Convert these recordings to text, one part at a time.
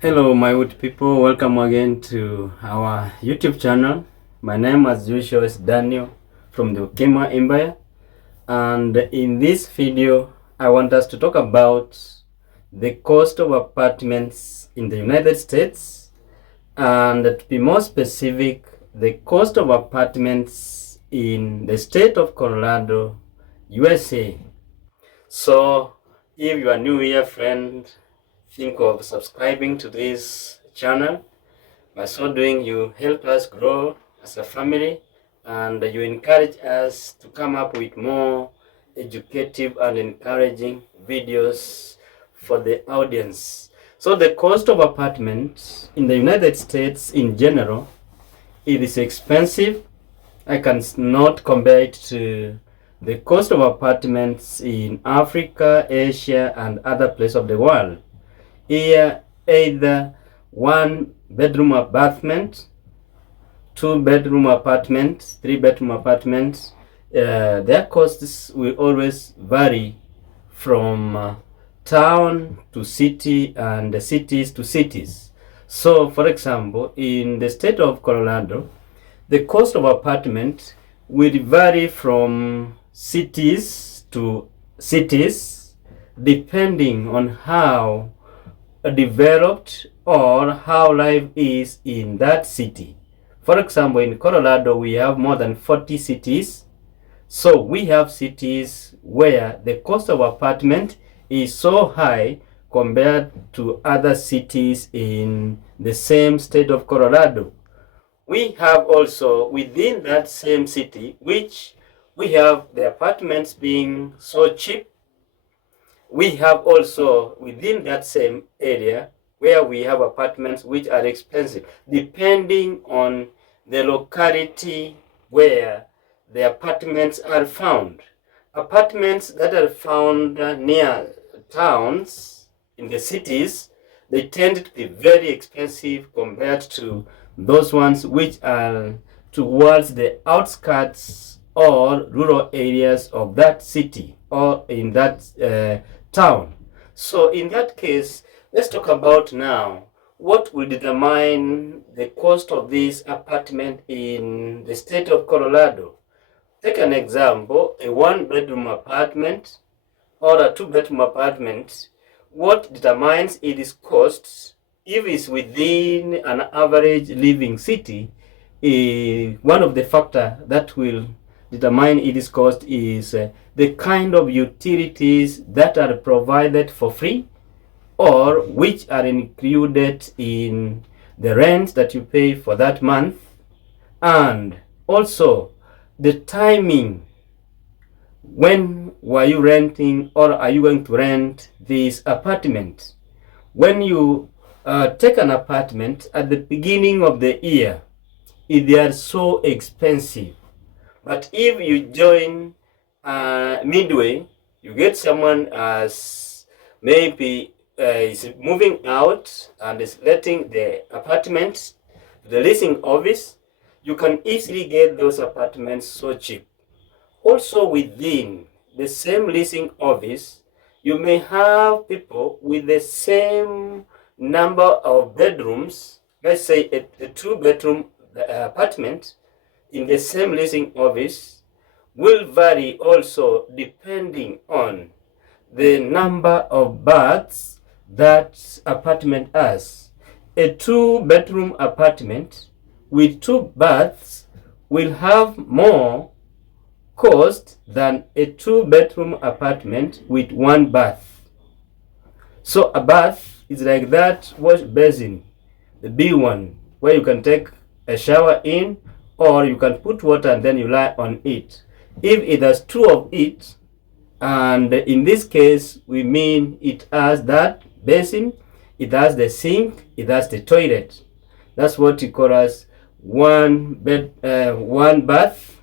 Hello my good people, welcome again to our YouTube channel. My name as usual is Daniel from the Kema Empire, and in this video I want us to talk about the cost of apartments in the United States, and to be more specific, the cost of apartments in the state of Colorado, USA. So if you are new here, friend, think of subscribing to this channel. By so doing, you help us grow as a family, and you encourage us to come up with more educative and encouraging videos for the audience. So the cost of apartments in the United States in general, it is expensive. I cannot compare it to the cost of apartments in Africa, Asia, and other places of the world. Here, either one bedroom apartment, two bedroom apartment, three bedroom apartment, their costs will always vary from town to city and cities to cities. So, for example, in the state of Colorado, the cost of apartment will vary from cities to cities depending on how developed or how life is in that city. For example, in Colorado, we have more than 40 cities. So we have cities where the cost of apartment is so high compared to other cities in the same state of Colorado. We have also within that same city, which we have the apartments being so cheap. We have also within that same area where we have apartments which are expensive, depending on the locality where the apartments are found. Apartments that are found near towns in the cities, they tend to be very expensive compared to those ones which are towards the outskirts or rural areas of that city or in that town. So in that case, let's talk about now what will determine the cost of this apartment in the state of Colorado. Take an example, a one-bedroom apartment or a two-bedroom apartment. What determines its costs, if it's within an average living city, one of the factors that will determine its cost is the kind of utilities that are provided for free or which are included in the rent that you pay for that month, and also the timing. When were you renting or are you going to rent this apartment? When you take an apartment at the beginning of the year, they are so expensive. But if you join midway, you get someone as maybe is moving out and is letting the apartment to the leasing office, you can easily get those apartments so cheap. Also within the same leasing office, you may have people with the same number of bedrooms. Let's say a two-bedroom apartment in the same leasing office will vary also depending on the number of baths that apartment has. A two-bedroom apartment with two baths will have more cost than a two-bedroom apartment with one bath. So a bath is like that wash basin, the big one, where you can take a shower in, or you can put water and then you lie on it. If it has two of it, and in this case we mean it has that basin, it has the sink, it has the toilet. That's what you call as one bath.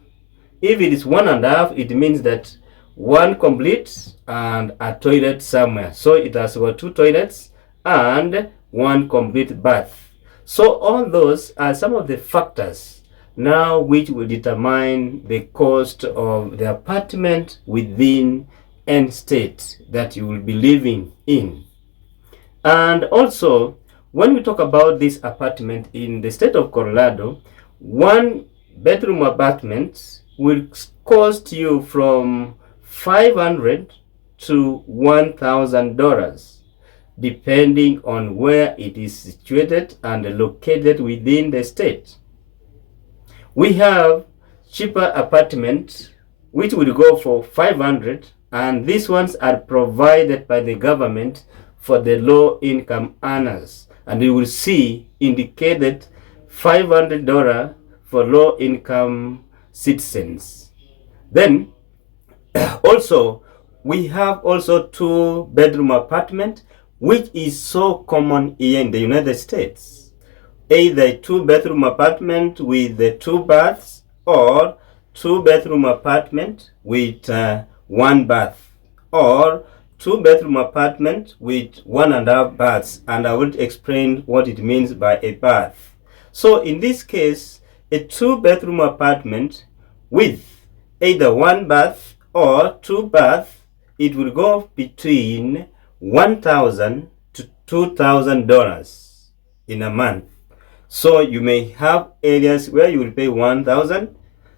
If it is 1.5, it means that one complete and a toilet somewhere. So it has got two toilets and one complete bath. So all those are some of the factors now which will determine the cost of the apartment within any state that you will be living in. And also when we talk about this apartment in the state of Colorado, one bedroom apartment will cost you from $500 to $1,000 depending on where it is situated and located within the state. We have cheaper apartments which will go for $500, and these ones are provided by the government for the low income earners, and you will see indicated $500 for low income citizens. Then also we have also 2-bedroom apartment, which is so common here in the United States. Either a 2-bedroom apartment with the 2 baths or 2-bedroom apartment with 1 bath, or 2-bedroom apartment with 1.5 baths, and I will explain what it means by a bath. So in this case, a 2-bedroom apartment with either 1 bath or 2 baths, it will go between $1,000 to $2,000 in a month. So you may have areas where you will pay $1,000,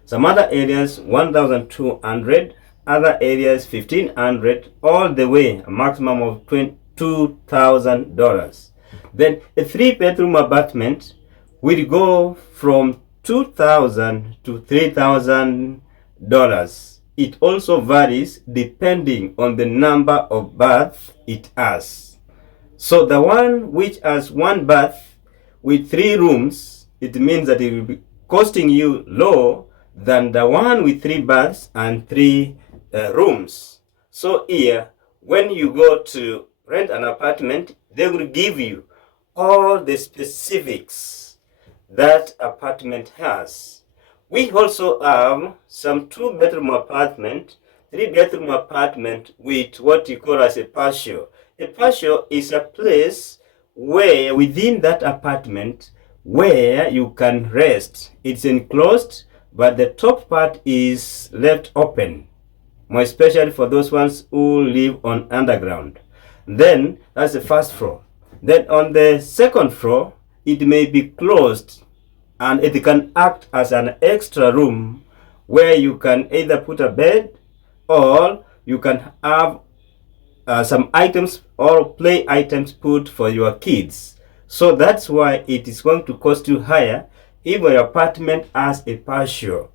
some other areas $1,200, other areas $1,500, all the way a maximum of $2,000. Then a 3-bedroom apartment will go from $2,000 to $3,000. It also varies depending on the number of baths it has. So the one which has 1 bath with 3 rooms, it means that it will be costing you low than the one with 3 baths and 3 rooms. So here, when you go to rent an apartment, they will give you all the specifics that apartment has. We also have some 2-bedroom apartment, 3-bedroom apartment with what you call as a patio. A patio is a place where within that apartment where you can rest. It's enclosed, but the top part is left open, more especially for those ones who live on underground. Then that's the first floor. Then on the second floor, it may be closed, and it can act as an extra room where you can either put a bed or you can have some items or play items put for your kids. So that's why it is going to cost you higher if your apartment has a patio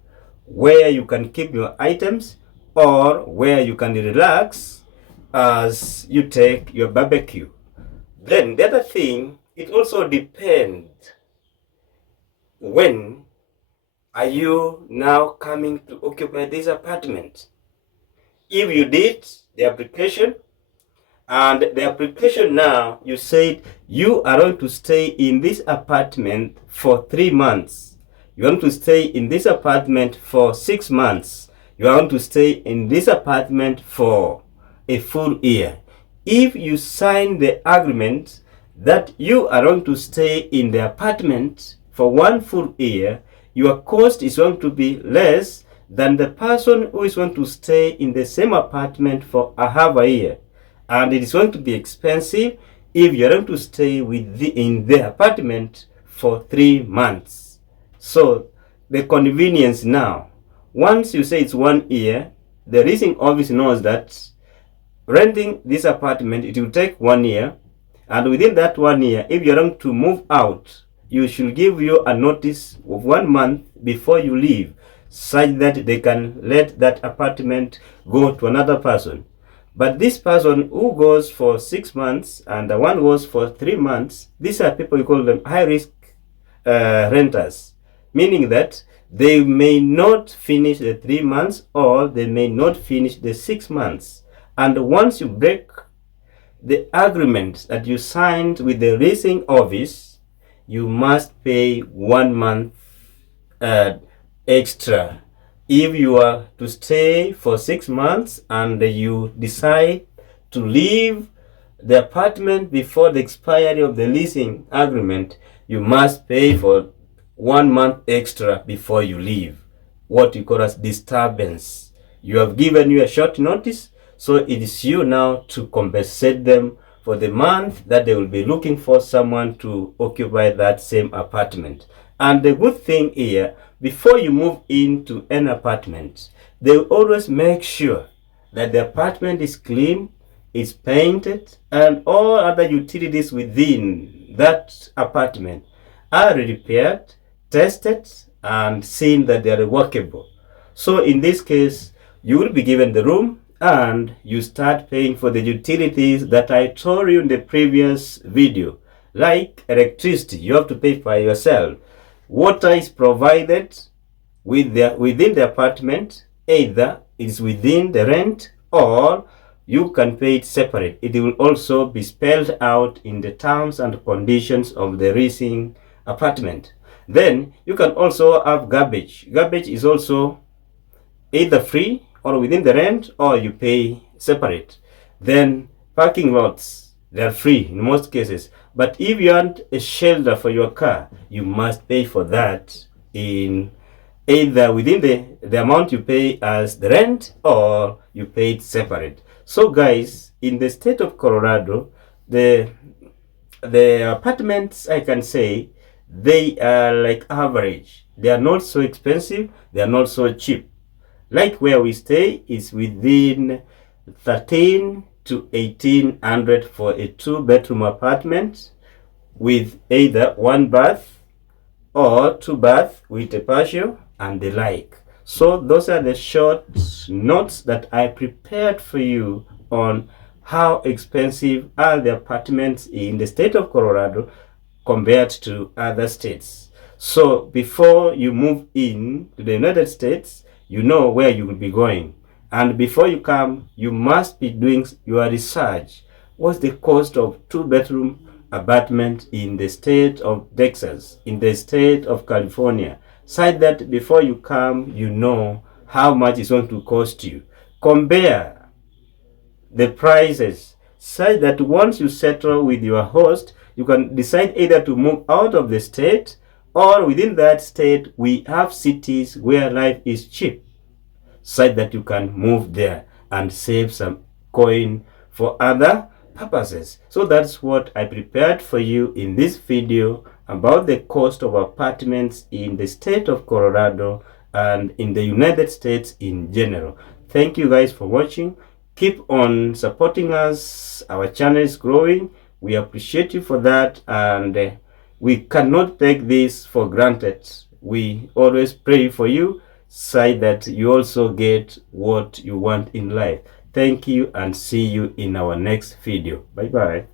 where you can keep your items or where you can relax as you take your barbecue. Then the other thing, it also depends, when are you now coming to occupy this apartment? If you did the application, and the application now, you said you are going to stay in this apartment for 3 months. You want to stay in this apartment for 6 months. You want to stay in this apartment for a full year. If you sign the agreement that you are going to stay in the apartment for 1 full year, your cost is going to be less than the person who is going to stay in the same apartment for a half a year. And it is going to be expensive if you're going to stay in the apartment for 3 months. So the convenience now, once you say it's 1 year, the leasing office knows that renting this apartment, it will take 1 year, and within that 1 year, if you're going to move out, you should give you a notice of 1 month before you leave, such that they can let that apartment go to another person. But this person who goes for 6 months and the one goes for 3 months, these are people, you call them high risk renters, meaning that they may not finish the 3 months or they may not finish the 6 months. And once you break the agreement that you signed with the leasing office, you must pay 1 month extra. If you are to stay for 6 months and you decide to leave the apartment before the expiry of the leasing agreement, you must pay for 1 month extra before you leave, what you call as disturbance. You have given you a short notice, so it is you now to compensate them for the month that they will be looking for someone to occupy that same apartment. And the good thing here, before you move into an apartment, they will always make sure that the apartment is clean, is painted, and all other utilities within that apartment are repaired, tested, and seen that they are workable. So in this case, you will be given the room and you start paying for the utilities that I told you in the previous video. Like electricity, you have to pay for yourself. Water is provided within the apartment. Either it's within the rent or you can pay it separate. It will also be spelled out in the terms and conditions of the leasing apartment. Then you can also have garbage. Garbage is also either free or within the rent or you pay separate. Then parking lots, they're free in most cases. But if you want a shelter for your car, you must pay for that in either within the amount you pay as the rent or you pay it separate. So guys, in the state of Colorado, the apartments, I can say, they are like average. They are not so expensive, they are not so cheap. Like where we stay is within 13 to 1800 for a 2-bedroom apartment with either 1 bath or 2 baths with a patio and the like. So those are the short notes that I prepared for you on how expensive are the apartments in the state of Colorado compared to other states. So before you move in to the United States, you know where you will be going. And before you come, you must be doing your research. What's the cost of 2-bedroom apartment in the state of Texas, in the state of California? Such that before you come, you know how much it's going to cost you. Compare the prices such that once you settle with your host, you can decide either to move out of the state or within that state, we have cities where life is cheap, such that you can move there and save some coin for other purposes. So that's what I prepared for you in this video about the cost of apartments in the state of Colorado and in the United States in general. Thank you guys for watching. Keep on supporting us. Our channel is growing. We appreciate you for that, and we cannot take this for granted. We always pray for you so that you also get what you want in life. Thank you and see you in our next video. Bye bye.